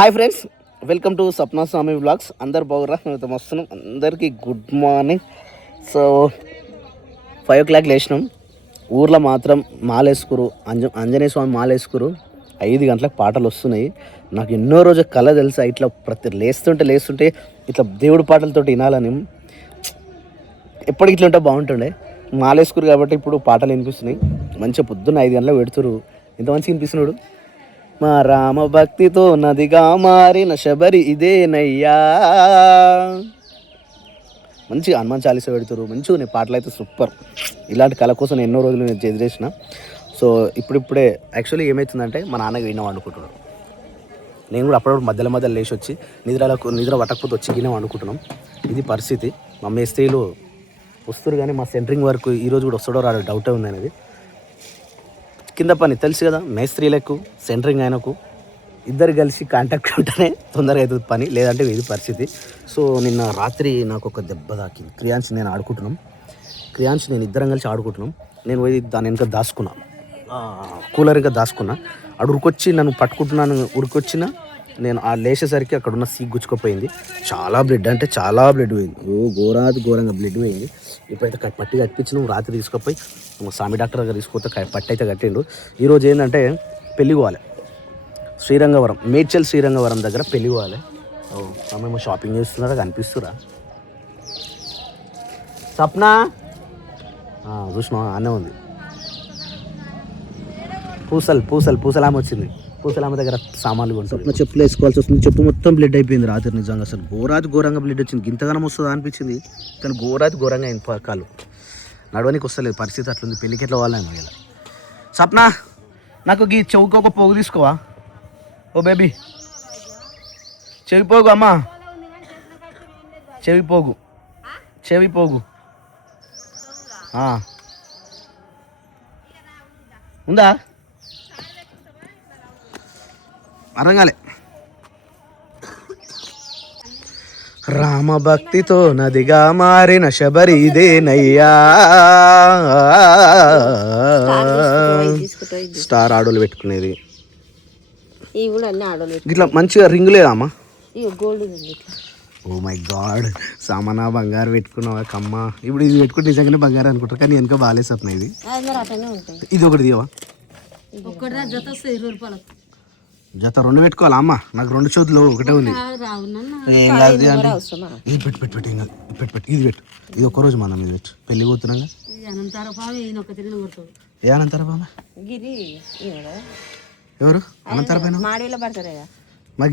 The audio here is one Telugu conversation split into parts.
Hi friends, welcome to Sapna Swamy vlogs. అందరు బాగురా? మేమైతే వస్తున్నాం. అందరికీ గుడ్ మార్నింగ్. So 5 o'clock లేచినాం. ఊర్లో మాత్రం మాలేసుకురు, ఆంజనేయ స్వామి మాలేసుకురు. 5 గంటలకు పాటలు వస్తున్నాయి. నాకు ఎన్నో రోజు కళ తెలుసా, ఇట్లా ప్రతి లేస్తుంటే ఇట్లా దేవుడి పాటలతో వినాలని. ఎప్పటికి ఇట్లా ఉంటే బాగుంటుండే. మాలేసుకురు కాబట్టి ఇప్పుడు పాటలు వినిపిస్తున్నాయి. మంచిగా పొద్దున్న 5 గంటలకు పెడుతురు. ఎంత మంచిగా వినిపిస్తున్నాడు. మా రామ భక్తితో నదిగా మారిన శబరి ఇదేనయ్యా. మంచిగా హనుమాన్ చాలీస పెడతారు. మంచిగా ఉన్నాయి పాటలు అయితే సూపర్. ఇలాంటి కళ కోసం నేను ఎన్నో రోజులు నేను ఎదురేసిన. సో ఇప్పుడిప్పుడే యాక్చువల్లీ ఏమవుతుందంటే మా నాన్నకి విన్నాం అనుకుంటున్నాను. నేను కూడా అప్పుడప్పుడు మధ్యలో లేచి వచ్చి నిద్ర పట్టకపోతే వచ్చి గిన్నె అనుకుంటున్నాం. ఇది పరిస్థితి. మా మేస్త్రీలు వస్తారు కానీ మా సెంటరింగ్ వర్క్ ఈరోజు కూడా వస్తాడో రాడో డౌటే ఉంది అనేది. కింద పని తెలుసు కదా, మేస్త్రీలకు సెంటరింగ్ ఆయనకు ఇద్దరు కలిసి కాంటాక్ట్ ఉంటేనే తొందరగా అవుతుంది పని, లేదంటే ఇది పరిస్థితి. సో నిన్న రాత్రి నాకు ఒక దెబ్బ తాకింది. క్రియాంశ్ నేను ఇద్దరం కలిసి ఆడుకుంటున్నాం. నేను పోయి దాని వెనక దాచుకున్నా, కూలర్ ఇంకా దాచుకున్నా. అడు ఉరికొచ్చి నన్ను పట్టుకుంటున్నాను. ఉరికొచ్చిన నేను ఆ లేచేసరికి అక్కడ ఉన్న సీక్ గుచ్చుకుపోయింది. చాలా బ్లడ్ పోయింది. ఘోరంగా బ్లడ్ పోయింది. ఇప్పుడైతే పట్టి కట్టించినాం. రాత్రి తీసుకుపోయి స్వామి డాక్టర్ దగ్గర తీసుకుపోతే పట్టి అయితే కట్టిండు. ఈరోజు ఏంటంటే పెళ్ళి పోవాలి. శ్రీరంగవరం, మేడ్చల్ శ్రీరంగవరం దగ్గర పెళ్ళి పోవాలి. మేము షాపింగ్ చేస్తున్నారా, కనిపిస్తురా? సప్నా చూసినా అనే ఉంది. పూసలామె వచ్చింది. పూసలామె దగ్గర సామాన్లు కొంటారు. చెప్పులు వేసుకోవాల్సి వస్తుంది. చెప్పు మొత్తం బ్లడ్ అయిపోయింది రాత్రి. నిజంగా అసలు ఘోరంగా బ్లడ్ వచ్చింది. ఇంతగానం వస్తుందా అనిపించింది, కానీ ఘోరంగా అయింది. కాలు నడవనికి వస్తలేదు, పరిస్థితి అట్లుంది. పెళ్ళికి ఎట్లా వాళ్ళని ఇలా. సప్నా, నాకు ఈ చెవుకి ఒక పోగు తీసుకోవా? ఓ బేబీ, చెవి పోగు అమ్మా, చెవి పోగు ఉందా? అరంగాలే. రామ భక్తితో నదిగా మారిన శబరి ఇదేనయ్యా. స్టార్ ఆడోలు పెట్టుకునేది ఇట్లా మంచిగా రింగ్ లేదా అమ్మా? ఓ మై గాడ్, సామానా బంగారు పెట్టుకున్నావా కమ్మ? ఇప్పుడు ఇది పెట్టుకుంటే నిజంగానే బంగారు అనుకుంటారు, కానీ వెనక బాగాలేదు సప్న. ఇది ఒకటి తీయవా? జత 2 పెట్టుకోవాలా అమ్మ? నాకు 2 చేతులు ఒకటే ఉంది. పెట్టు ఇది పెట్టు. ఇది ఒక్కరోజు మనం ఇది పెట్టు. పెళ్ళి పోతున్నాగా. ఏ అనంతరపామ? ఎవరు అనంతరపైన? మా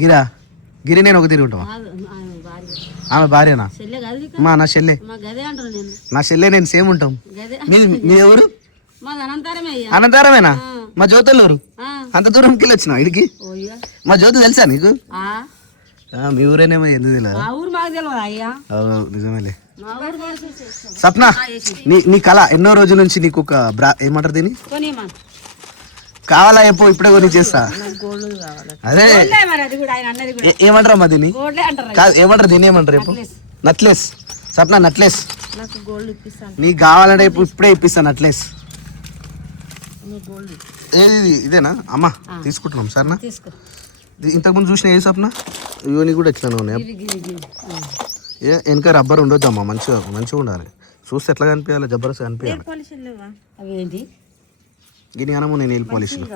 గిరి నేను ఒక తిరుగుంటావా? ఆమె భార్యనా? మా నా చెల్లె నేను సేమ్ ఉంటాం. మీ ఎవరు? అనంతరమేనా? మా జ్యోతులు ఎవరు? అంత దూరంకి వెళ్ళి వచ్చినా ఇడికి. మా జ్యోతి తెలుసా నీకు? మీ ఊరేనేమో, ఎందుకు తెలియదు? నిజమేలే. సప్న, నీ కళ ఎన్నో రోజుల నుంచి నీకు ఒక ఏమంటారు దీన్ని కావాలా? ఎప్పుడు ఇప్పుడే కొని చేస్తా. అదే ఏమంటారు అమ్మా దీన్ని? కాదు, ఏమంటారు దీన్ని? ఏమంటారు రేపు? నట్లెస్. సప్న నట్లెస్ నీకు కావాలంటే ఇప్పుడే ఇప్పిస్తాను నట్లెస్. ఏది ఇదేనా అమ్మా? తీసుకుంటున్నాం సరేనా? ఇంతకుముందు చూసిన ఏ సప్న ఇవన్నీ కూడా ఎట్లా ఉన్నాయి? వెనక రబ్బర్ ఉండొద్దు అమ్మా, మంచిగా ఉండాలి. చూస్తే ఎట్లా కనిపించాలి? జబర్దస్త్ కనిపించాలి. గిని అనము నేను నెయిల్ పాలిష్లు.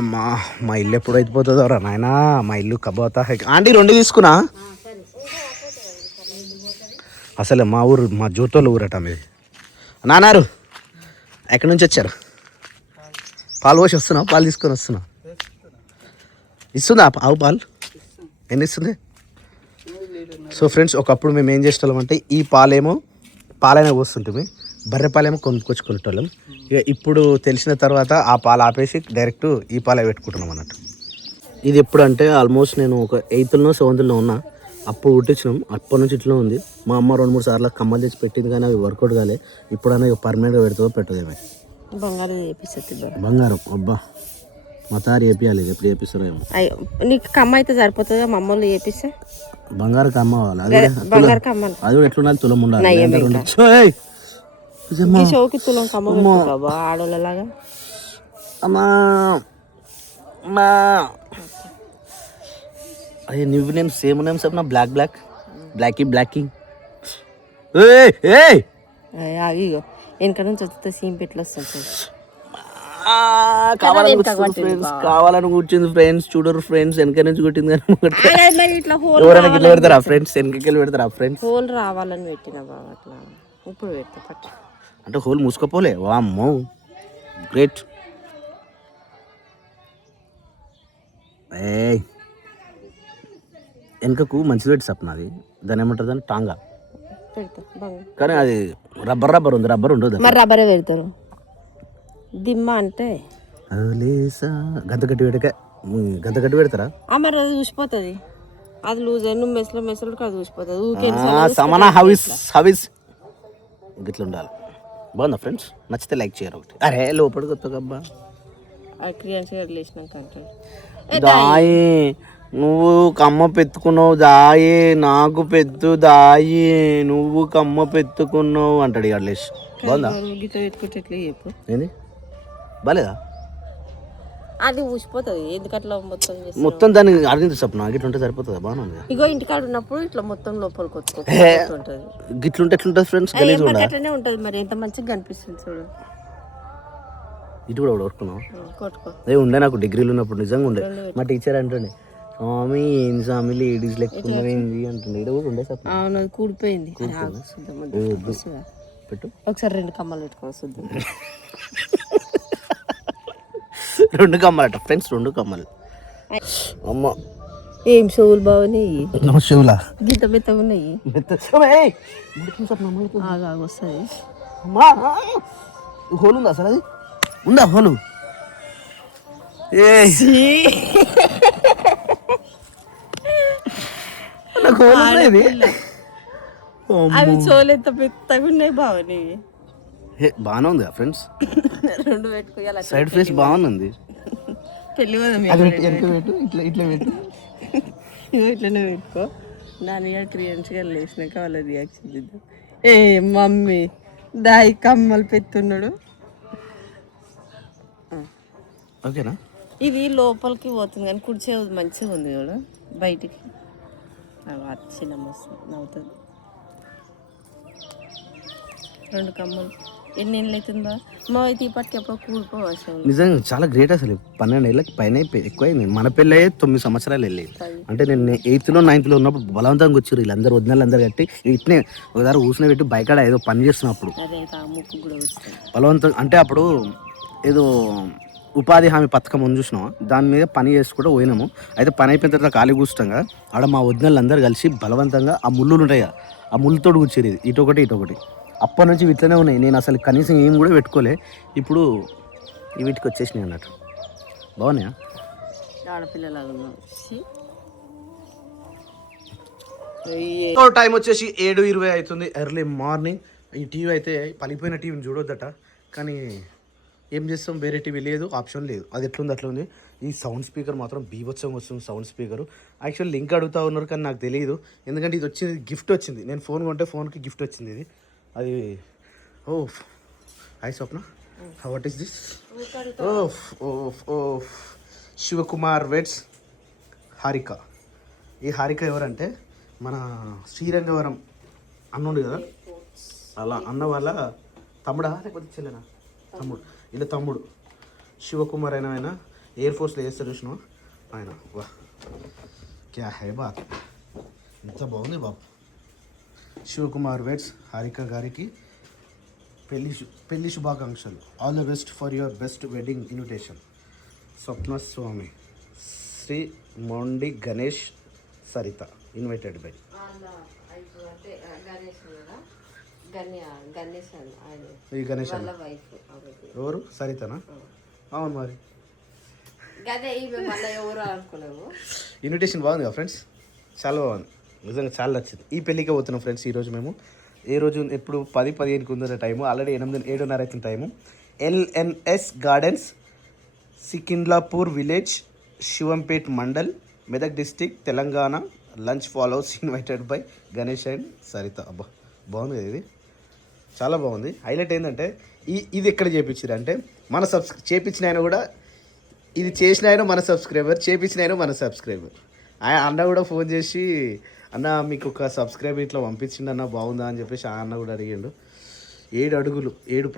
అమ్మా, మా ఇల్లు ఎప్పుడు అయిపోతుందో రా నాయనా. మా ఇల్లు కబోతా. ఆంటీ 2 తీసుకున్నా. అసలు మా ఊరు, మా జ్యోతోళ్ళ ఊరట మీది. నాన్నారు ఎక్కడి నుంచి వచ్చారు? పాలు పోసి వస్తున్నావు? పాలు తీసుకొని వస్తున్నావు? ఇస్తుందా ఆవు పాలు? ఎన్ని ఇస్తుంది? సో ఫ్రెండ్స్, ఒకప్పుడు మేము ఏం చేసేవాళ్ళం అంటే ఈ పాలైనా పోస్తుంటుంది, బర్రె పాలేమో కొనుక్కొచ్చుకునేటోళ్ళం. ఇక ఇప్పుడు తెలిసిన తర్వాత ఆ పాలు ఆపేసి డైరెక్ట్ ఈ పాలే పెట్టుకుంటున్నాం అన్నట్టు. ఇది ఎప్పుడు అంటే ఆల్మోస్ట్ నేను ఒక 8th 7th ఉన్నా. అప్పుడు పుట్టించినాం. అప్పటి నుంచి ఇట్లా ఉంది. మా అమ్మ 2-3 సార్లు కమ్మలు తెచ్చి పెట్టింది, కానీ అవి వర్కౌట్ కాలే. ఇప్పుడన్నా ఇక పర్మనెంట్గా పెడతావో పెట్టదేమో. బంగారం అబ్బా, మా తారి వేపియాలి. ఎప్పుడు వేపిస్తారో ఏమో. నీకు కమ్మ అయితే సరిపోతుందా? మా అమ్మలు వేపిస్తే బంగారు కమ్మ కావాలి. అది కూడా ఎట్లుండాలి? తులం ఉండాలి. ఈ షోకి తులం కమ్మ పెట్టుకుంటావా ఆడోళ్ళలాగా? అమ్మా అమ్మా అయ్యే నువ్వు నేను సేమ్ నేమ్ చెప్పిన బ్లాకీ ఇగో వెనక నుంచి వస్తే సీమ్ పెట్లు వస్తుంది. కావాలని కూర్చుంది ఫ్రెండ్స్, చూడరు ఫ్రెండ్స్, వెనక నుంచి కొట్టింది కానీ ఇట్లా ఎవరైనా గిట్ల పెడతారా ఫ్రెండ్స్? వెనకకి పెడతారా ఫ్రెండ్స్? హోల్ రావాలని పెట్టిన బాబు అట్లా ఇప్పుడు పెడతా పట్టు అంటే హోల్ మూసుకోపోలే. వామ్మో గ్రేట్. ఏ వెనకకు మంచిది పెట్టి సప్న, అది దాని ఏమంటారు దాన్ని టాంగా, పెడతా బాగా. కానీ అది రబ్బర్ ఉంది, రబ్బర్ ఉండదు. మరి రబ్బరే పెడతారు. దిమ్మ అంటే గంత గట్టి పెడతారా? మరి అది చూసిపోతుంది. అది లూజ్ అయ్యి నువ్వు మెసలు అది చూసిపోతుంది. సమనా హవిస్ గిట్ల ఉండాలి. బాగుందా ఫ్రెండ్స్? నచ్చితే లైక్ చేయరు ఒకటి. అరే లోపలికి వస్తాకబ్బా దాయి, నువ్వు కమ్మ పెట్టుకున్నావు దాయి, నాకు పెద్దు దాయి, నువ్వు కమ్మ పెట్టుకున్నావు అంటాడు ఇక అట్లేసి. బాగుందా? ఏంది బాలేదా? అది ఊసిపోతుంది. ఎందుకట్లా మొత్తం దాన్ని అడిగింది సప్న, గిట్ల ఉంటే సరిపోతుంది. బాగుంది. ఇగో ఇంటికాడ ఉన్నప్పుడు ఇట్లా మొత్తం లోపలికి వచ్చుకుంటుంది. గిట్లుంటే ఎట్లుంటుంది ఫ్రెండ్స్? గలీజ్ అట్లనే ఉంటుంది. మరి ఎంత మంచిగా కనిపిస్తుంది చూడు. ఇటు కూడా కొట్టుకున్నావు. ఏ ఉండే నాకు డిగ్రీలు ఉన్నప్పుడు నిజంగా ఉండే. మా టీచర్ అంటుండే, స్వామి ఏం స్వామి లేడీస్ లెక్కుంది అంటుండే. ఇక్కడ కూడా ఉండే సప్న. అవును, అది కూడిపోయింది. పెట్టు ఒకసారి 2 కమ్మలు పెట్టుకోవాలి చూద్దాం. 2 కమ్మలట ఫ్రెండ్స్, 2 కమ్మలు. అమ్మ ఏం చెవులు బాగున్నాయి. చెవులా గీత మెత్త ఉన్నాయి. వస్తుంది. హోల్ ఉందా అసలు? అది ఉందా హోలు? అవి చోలు ఎంత పెద్దగా ఉన్నాయి బాగున్నాయి. బాగానే ఉంది ఫ్రెండ్స్. 2 పెట్టుకోవాలి. సైడ్ ఫేస్ బాగుంది. పెళ్ళి ఇట్లా పెట్టు, ఇట్లనే పెట్టుకో. దాని క్రియాన్స్గా లేచినాక వాళ్ళ రియాక్షన్ చేద్దాం. ఏ మమ్మీ దాయి కమ్మలు పెట్టున్నాడు. ఓకేనా? ఇది లోపలికి పోతుంది కానీ కుడిచే మంచిగా ఉంది కూడా. బయటికి చిన్న మస్తు నవ్వుతుంది. 2 కమ్మలు ఎన్ని ఏళ్ళు అవుతుందా మా అయితే ఇప్పటికి ఎప్పుడో కూలిపోవచ్చు. నిజంగా చాలా గ్రేట్ అసలు. 12 ఏళ్ళకి పైన ఎక్కువైంది. మన పెళ్ళి అయ్యే 9 సంవత్సరాలు వెళ్ళి. అంటే నేను 8th లో 9th లో ఉన్నప్పుడు బలవంతంగా వచ్చారు వీళ్ళందరూ, వదినాలందరూ కట్టి ఇట్నే ఒకసారి కూర్చుని పెట్టి బయకాడ ఏదో పని చేస్తున్నప్పుడు బలవంతం. అంటే అప్పుడు ఏదో ఉపాధి హామీ పథకం ఉంది చూసినాం, దాని మీద పని చేసుకుంటూ పోయినాము. అయితే పని అయిపోయిన తర్వాత ఖాళీ కూర్చుంటాం కదా, ఆడ మా వదినలు కలిసి బలవంతంగా ఆ ముళ్ళులు ఉంటాయి కదా, ఆ ముళ్ళుతోటి కూర్చేది ఇటొకటి. అప్పటి నుంచి ఇట్లనే ఉన్నాయి. నేను అసలు కనీసం ఏం కూడా పెట్టుకోలే. ఇప్పుడు వీటికి వచ్చేసినాయి అన్నట్టు. బాగున్నాయా? టైం వచ్చేసి 7:20 అవుతుంది, ఎర్లీ మార్నింగ్. ఈ టీవీ అయితే పలిపోయిన టీవీని చూడొద్దట, కానీ ఏం చేస్తాం, వేరే టీవీ లేదు, ఆప్షన్ లేదు. అది ఎట్లుంది అట్లా ఉంది. ఈ సౌండ్ స్పీకర్ మాత్రం బీభత్సంగా వస్తుంది. సౌండ్ స్పీకర్ యాక్చువల్ లింక్ అడుగుతూ ఉన్నారు కానీ నాకు తెలియదు, ఎందుకంటే ఇది వచ్చింది గిఫ్ట్ వచ్చింది. నేను ఫోన్ కొంటే ఫోన్కి గిఫ్ట్ వచ్చింది ఇది. అది hi Swapna, what is this? Shivakumar weds Harika. ఈ హారిక ఎవరంటే మన శ్రీరంగవరం అన్నుండు కదా, అలా అన్న వాళ్ళ తమ్ముడా లేకపోతే చెల్లెనా? తమ్ముడు. ఇలా తమ్ముడు శివకుమార్ అయిన ఆయన ఎయిర్ ఫోర్స్లో చేస్తారు చూసినావు ఆయన. వా క్యా హై బాత్, ఎంత బాగుంది బాబు. శివకుమార్ వెడ్స్ హారిక గారికి పెళ్లి శుభాకాంక్షలు. All the best for your best wedding invitation. Swapna Swamy, Shri Mondi Ganesh Saritha, invited by. ఈ గణేష్ ఎవరు? సరితనా? అవును మరి. ఇన్విటేషన్ బాగుంది కదా ఫ్రెండ్స్, చాలా బాగుంది నిజంగా, చాలా నచ్చింది. ఈ పెళ్ళికే పోతున్నాం ఫ్రెండ్స్ ఈరోజు మేము. ఏ రోజు ఎప్పుడు 10-15కి ఉందన్న టైము, ఆల్రెడీ 7:30 అవుతున్న time. LNS gardens, Sikindlapur village, Shivampet mandal, Medak district, Telangana. Lunch follows, invited by Ganesh and Saritha. అబ్బా బాగుంది కదా ఇది. చాలా బాగుంది. హైలైట్ ఏంటంటే ఇది ఎక్కడ చేయించారు అంటే మన చేయించిన ఆయన కూడా, ఇది చేసిన ఆయన మన సబ్స్క్రైబర్, చేయించిన ఆయన మన సబ్స్క్రైబర్. అన్న కూడా ఫోన్ చేసి అన్న మీకు ఒక సబ్స్క్రైబర్ ఇట్లా పంపించిండు అన్న, బాగుందా అని చెప్పేసి ఆ అన్న కూడా అడిగిండు. 7 అడుగులు 7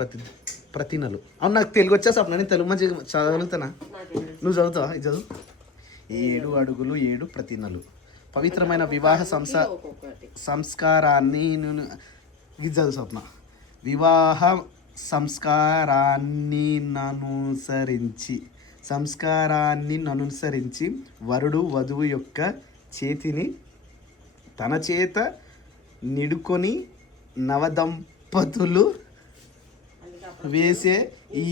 ప్రతినలు. అవును, నాకు తెలుగు వచ్చా స్వప్న, నేను తెలుగు మంచిగా చదవగలుగుతానా? నువ్వు చదువుతావా? ఇది చదువు. 7 అడుగులు 7 ప్రతినలు పవిత్రమైన వివాహ సంస్కారాన్ని ఇది చదువు స్వప్న. వివాహ సంస్కారాన్ని అనుసరించి వరుడు వధువు యొక్క చేతిని తన చేత నిడుకొని నవదంపతులు వేసే ఈ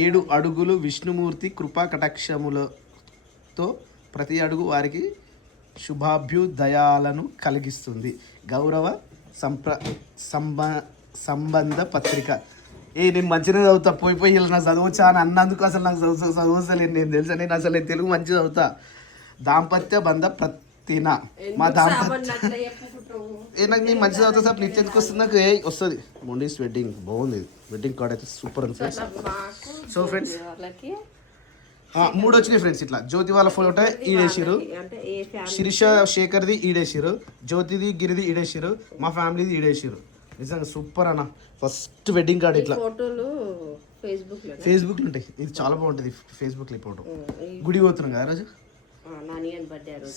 7 అడుగులు విష్ణుమూర్తి కృపా కటాక్షములతో ప్రతి అడుగు వారికి శుభాభ్యుదయాలను కలిగిస్తుంది. గౌరవ సంబంధ పత్రిక. నేను మంచిగా చదువుతా, పోయి నాకు చదవచ్చా అని అన్నందుకు అసలు నాకు చదవసలేదు. నేను తెలుసా, నేను అసలు నేను తెలుగు మంచిగా చదువుతా. దాంపత్య బంధ ప్రతిన మా దాంపత్య నాకు నేను మంచిగా చదువుతా సార్. నీకు ఎందుకు వస్తుంది? నాకు వస్తుంది. మొండీస్ వెడ్డింగ్ బాగుంది. వెడ్డింగ్ కార్డ్ అయితే సూపర్ ఉంది ఫ్రెండ్స్. సో ఫ్రెండ్స్ 3 వచ్చినాయి ఫ్రెండ్స్. ఇట్లా జ్యోతి వాళ్ళ ఫోటో ఈడేసారు, శిరీష శేఖర్ది ఈడేసారు, జ్యోతిది గిరిది ఈడేసారు, మా ఫ్యామిలీది ఈడేసారు. నిజంగా సూపర్ అన్న. ఫస్ట్ వెడ్డింగ్ కార్డ్ ఇట్లా ఫేస్బుక్లో ఉంటాయి. ఇది చాలా బాగుంటుంది ఫేస్బుక్లో ఈ ఫోటో. గుడి పోతున్నాం కదా రోజు,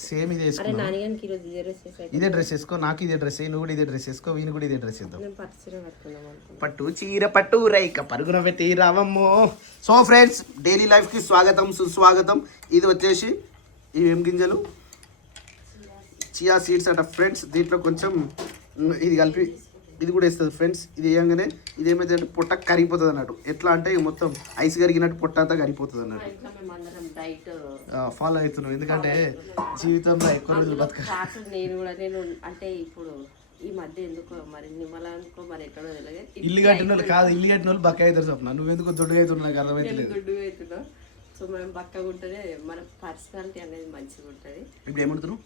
సేమ్ ఇదే వేసుకున్నాం. ఇదే డ్రెస్ వేసుకో, నాకు ఇదే డ్రెస్, నువ్వు కూడా ఇదే డ్రెస్ వేసుకో, వీని కూడా ఇదే డ్రెస్ వేద్దాం. పట్టు చీర పట్టు రైక పరుగున పెట్టి రావమ్మో. సో ఫ్రెండ్స్, డైలీ లైఫ్కి స్వాగతం సుస్వాగతం. ఇది వచ్చేసి ఇవి ఏం గింజలు, చియా సీడ్స్ అట ఫ్రెండ్స్. దీంట్లో కొంచెం ఇది కలిపి ఇది కూడా వేస్తుంది ఫ్రెండ్స్. ఇది వేయంగానే ఇది ఏమైతే అంటే పొట్ట కరిగిపోతుంది అన్నట్టు. ఎట్లా అంటే మొత్తం ఐస్ కరిగినట్టు పొట్ట అంతా కరిగిపోతుంది అన్నట్టు. ఫాలో అవుతున్నాం, ఎందుకంటే జీవితంలో ఎక్కువ రోజులు బతకాలి. నేను అంటే ఇప్పుడు ఈ మధ్య ఎందుకో మరి నిమ్మలానికో మరి ఎక్కడో తెలియదు, ఇల్లు కట్టిన వాళ్ళు కాదు, ఇల్లు కట్టిన వాళ్ళు బక్క అవుతారు స్వప్న. నువ్వు ఎందుకు దొడ్డుగా అవుతున్నావు నాకు అర్థమైతే. దొడ్డుగా అవుతున్నావు. సో మనం బక్కగా ఉంటేనే మన పర్సనాలిటీ అనేది మంచిగా ఉంటుంది. ఇప్పుడు ఏమంటున్నావు?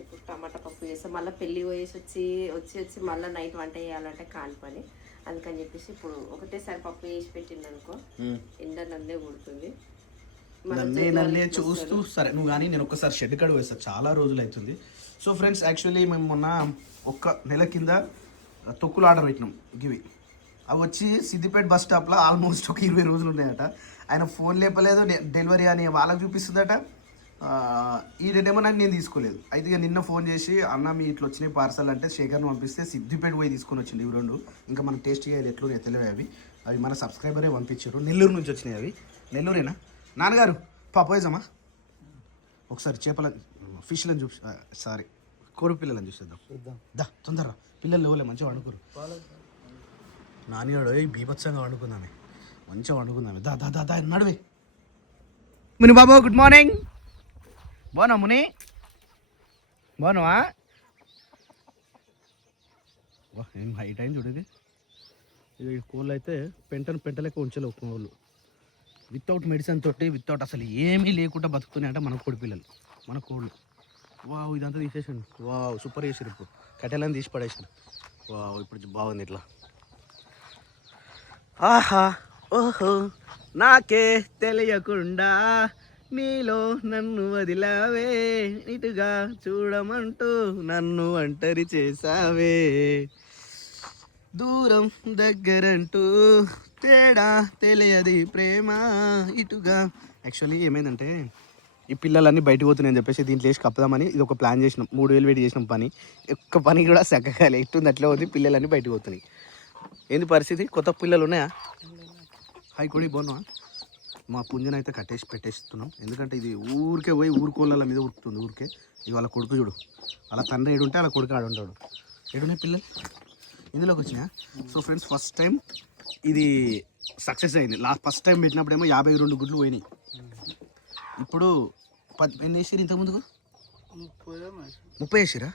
ఇప్పుడు టమాటా పప్పు చేస్తాం, మళ్ళీ పెళ్ళి పోయేసి వచ్చి మళ్ళీ నైట్ వంట చేయాలంటే కాని పని. అందుకని చెప్పేసి ఇప్పుడు ఒకటేసారి పప్పు చేసి పెట్టింది అనుకో, ఎండ నన్నే కుడుతుంది. నన్నే చూస్తూ సరే నువ్వు కానీ నేను ఒక్కసారి షెడ్ కడ వేస్తాను, చాలా రోజులు అవుతుంది. సో ఫ్రెండ్స్, యాక్చువల్లీ మేము మొన్న 1 నెల కింద తొక్కులు ఆర్డర్ పెట్టినాం. గివి అవి వచ్చి సిద్దిపేట బస్ స్టాప్లో ఆల్మోస్ట్ ఒక 20 రోజులు ఉన్నాయట. ఆయన ఫోన్ లేపలేదు, డెలివరీ అని వాళ్ళకి చూపిస్తుందట. ఈ డేమో నాకు నేను తీసుకోలేదు. అయితే ఇక నిన్న ఫోన్ చేసి అన్న మీ ఇట్లా వచ్చినాయి పార్సల్ అంటే శేఖర్ను పంపిస్తే సిద్దిపేట పోయి తీసుకొని వచ్చింది. ఇవి 2 ఇంకా మనం టేస్ట్ చేయాలి ఎట్లు తెలియవు. అవి మన సబ్స్క్రైబరే పంపించారు. నెల్లూరు నుంచి వచ్చినాయి అవి. నెల్లూరేనా నాన్నగారు? పోయేజమ్మా ఒకసారి చేపల ఫిష్లను చూసి, సారీ కోడి పిల్లలని చూసేద్దాం. దా తొందరరా, పిల్లలు లేవులే, మంచిగా వండుకోరు. నాన్నగాడు బీభత్సంగా వండుకుందామే, మంచిగా వండుకుందామే. దా దా దా దా నడువే. ముని బాబు గుడ్ మార్నింగ్. బాగున్నా ముని? బాగున్నావా? ఏం హైట్ అయింది చూడేది. ఇది కోళ్ళు అయితే పెంటలెక్క ఉంచలేవు కోళ్ళు. వితౌట్ మెడిసిన్ తోటి, వితౌట్ అసలు ఏమీ లేకుండా బతుకుతున్నాయి అంటే మన కోడి పిల్లలు, మన కోళ్ళు. వావ్, ఇదంతా తీసేసాను. వావ్ సూపర్ చేసారు. ఇప్పుడు కట్టెలని తీసి పడేసారు. వావ్ ఇప్పుడు బాగుంది ఇట్లా. ఆహా ఓహో నాకే తెలియకుండా నీలో నన్ను వదిలావే, ఇటుగా చూడమంటూ నన్ను ఒంటరి చేసావే, దూరం దగ్గరంటూ తేడా తెలియదు ప్రేమ ఇటుగా. యాక్చువల్లీ ఏమైందంటే ఈ పిల్లలన్నీ బయటకు పోతున్నాయని చెప్పేసి దీంట్లో వేసి కప్పుదామని ఇది ఒక ప్లాన్ చేసినాం. 3000 పెట్టి చేసినాం పని. ఒక్క పని కూడా చక్కగా ఎట్టుంది అట్లా ఉంది. పిల్లలన్నీ బయటకు పోతున్నాయి. ఏంది పరిస్థితి? కొత్త పిల్లలు ఉన్నాయా? హై కొడి బాగున్నా? మా పుంజను అయితే కట్టేసి పెట్టేస్తున్నాం. ఎందుకంటే ఇది ఊరికే పోయి ఊరుకోళ్ళ మీద ఉరుకుతుంది ఊరికే. ఇది వాళ్ళ కొడుకు చూడు, వాళ్ళ తండ్రి ఏడుంటే వాళ్ళ కొడుకు ఆడుంటాడు. ఏడున్నాయి పిల్లలు ఇందులోకి వచ్చినా. సో ఫ్రెండ్స్, ఫస్ట్ టైం ఇది సక్సెస్ అయింది. ఫస్ట్ టైం పెట్టినప్పుడేమో 52 గుడ్లు పోయినాయి. ఇప్పుడు ఎన్ని వేసారు ఇంతకుముందుకు? 30 వేసారా?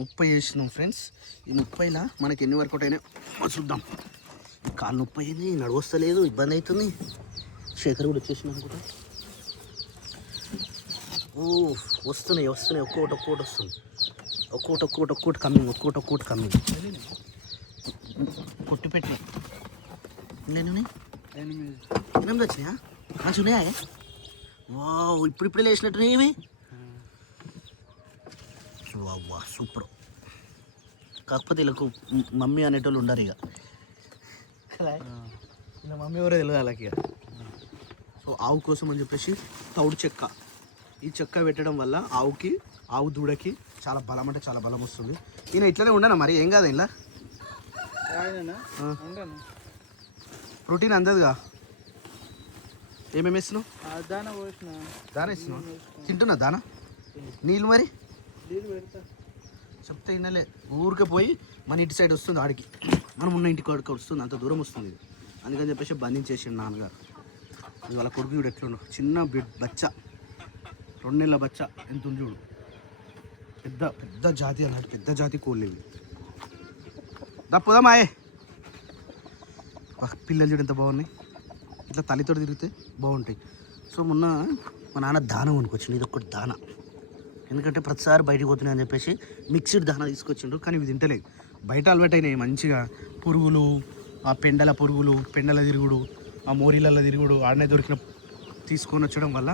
30 వేసినాం ఫ్రెండ్స్. ఈ 30లా మనకి ఎన్ని వరకు అయినాయి చూద్దాం. కాలు 30 అయింది, నడవస్తలేదు, ఇబ్బంది అవుతుంది. శేఖర్ కూడా వచ్చేసిన అనుకుంటా. ఓ వస్తున్నాయి ఒక్కోటి వస్తుంది. ఒక్కోటి కమ్మింగ్. కొట్టు గిఫ్ట్ పెట్టి నేను 8 వచ్చినాయా మంచి ఉన్నాయా వావ్ ఇప్పుడిప్పుడే లేచినట్టు ఏమి వా సూపర్ కాకపోతే వీళ్ళకు మమ్మీ అనేటోళ్ళు ఉండరు ఇక ఇలా మమ్మీ ఎవరో తెలియదు వాళ్ళకి ఇక సో ఆవు కోసం అని చెప్పేసి తౌడు చెక్క ఈ చెక్క పెట్టడం వల్ల ఆవు దూడకి చాలా బలం అంటే చాలా బలం వస్తుంది ఈయన ఇట్లనే ఉండనా మరి ఏం కాదు ఇలా ప్రోటీన్ అందదుగా ఏమేమి ఇస్తున్నావు దానా ఇస్తున్నావు తింటున్నా దానా నీళ్ళు మరి చెప్తే వినలే ఊరికే పోయి మన ఇంటి సైడ్ వస్తుంది ఆడికి మనం ఉన్న ఇంటికి వాడికి వస్తుంది అంత దూరం వస్తుంది ఇది అందుకని చెప్పేసి బంధించేసిండు నాన్నగారు అది వాళ్ళ కొడుకు చూడు ఎట్లుండు చిన్న బచ్చ 2 నెలల బచ్చ ఎంత ఉంది చూడు పెద్ద పెద్ద జాతి అన్నట్టు పెద్ద జాతి కోళ్ళు ఇవి పోదామాయే పిల్లలు చూడు ఎంత బాగున్నాయి ఇట్లా తల్లితో తిరిగితే బాగుంటాయి సో మొన్న మా నాన్న దాన కొనుక్కొచ్చిండు ఇది ఒక్కటి దాన ఎందుకంటే ప్రతిసారి బయటకు పోతున్నాయి అని చెప్పేసి మిక్స్డ్ దానా తీసుకొచ్చిండ్రు కానీ ఇవి తింటలేదు బయట అలవాటు అయినాయి మంచిగా పురుగులు ఆ పెండల తిరుగుడు ఆ మోరీలలో తిరుగుడు ఆడనే దొరికిన తీసుకొని వచ్చడం వల్ల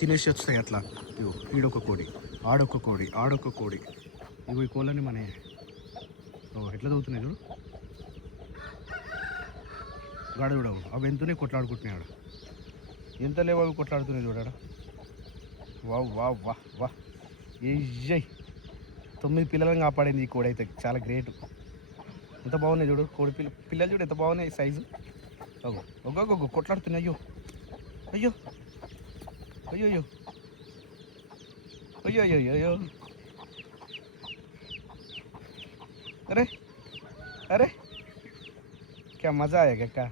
తినేసి వస్తాయి అట్లా ఇగో ఈడొక కోడి ఆడొక కోడి ఇవి కోళ్ళని మన ఎట్లా చదువుతున్నాయి చూడు గాడ చూడవు అవి ఎంతనే కొట్లాడుకుంటున్నాయి ఆడ ఎంత లేవు అవి కొట్లాడుతున్నాయి చూడాడ వా ఏయ్ 9 పిల్లలను కాపాడింది ఈ కోడి అయితే చాలా గ్రేట్ ఎంత బాగున్నాయి చూడు కోడి పిల్లలు చూడు ఎంత బాగున్నాయి సైజు ఒగ్గొగ్గ కొట్లాడుతున్నాయి అయ్యో अरे क्या मज़ा आएगा क्या